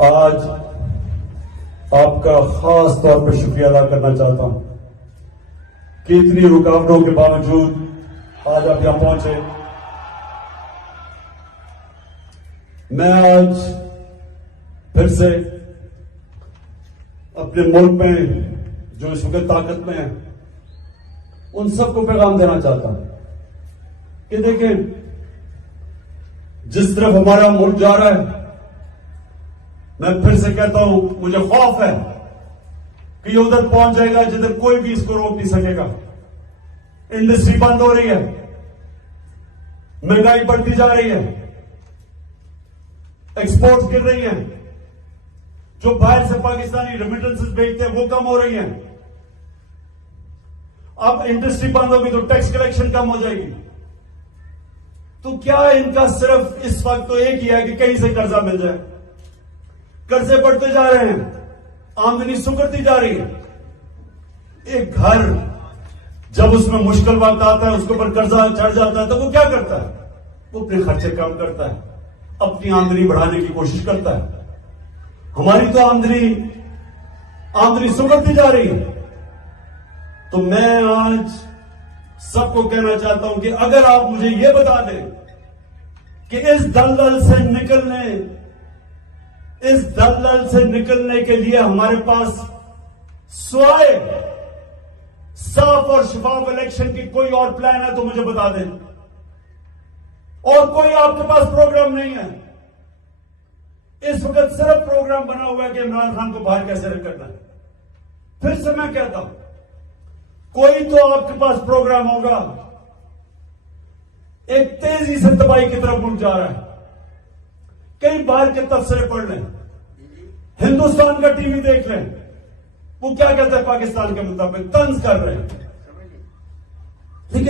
आज आपका खास तौर पर शुक्रिया अदा करना चाहता हूं कि इतनी रुकावटों के बावजूद आज आप यहां पहुंचे। मैं आज फिर से अपने मुल्क में जो इस वक्त ताकत में है उन सबको पैगाम देना चाहता हूं कि देखें, जिस तरफ हमारा मुल्क जा रहा है, मैं फिर से कहता हूं, मुझे खौफ है कि ये उधर पहुंच जाएगा जिधर कोई भी इसको रोक नहीं सकेगा। इंडस्ट्री बंद हो रही है, महंगाई बढ़ती जा रही है, एक्सपोर्ट्स गिर रही हैं, जो बाहर से पाकिस्तानी रेमिटेंसेस भेजते हैं वो कम हो रही हैं। अब इंडस्ट्री बंद होगी तो टैक्स कलेक्शन कम हो जाएगी। तो क्या इनका सिर्फ इस वक्त तो एक ही है कि कहीं से कर्जा मिल जाए। कर्जे बढ़ते जा रहे हैं, आमदनी सुकड़ती जा रही है। एक घर जब उसमें मुश्किल वक्त आता है, उसके ऊपर कर्जा चढ़ जाता है, तो वो क्या करता है? वो अपने खर्चे कम करता है, अपनी आमदनी बढ़ाने की कोशिश करता है। हमारी तो आमदनी सुकड़ती जा रही है। तो मैं आज सबको कहना चाहता हूं कि अगर आप मुझे यह बता दें कि इस दलदल से निकलने के लिए हमारे पास स्वाय साफ और शफाफ इलेक्शन की कोई और प्लान है तो मुझे बता दें। और कोई आपके पास प्रोग्राम नहीं है। इस वक्त सिर्फ प्रोग्राम बना हुआ है कि इमरान खान को बाहर कैसे करना है। फिर से मैं कहता हूं, कोई तो आपके पास प्रोग्राम होगा। एक तेजी से तबाही की तरफ मुल्क जा रहा है। कई बार के तबसरे पढ़ लें, हिंदुस्तान का टीवी देख लें, वो क्या कहता है पाकिस्तान के मुताबिक तंज कर रहे हैं।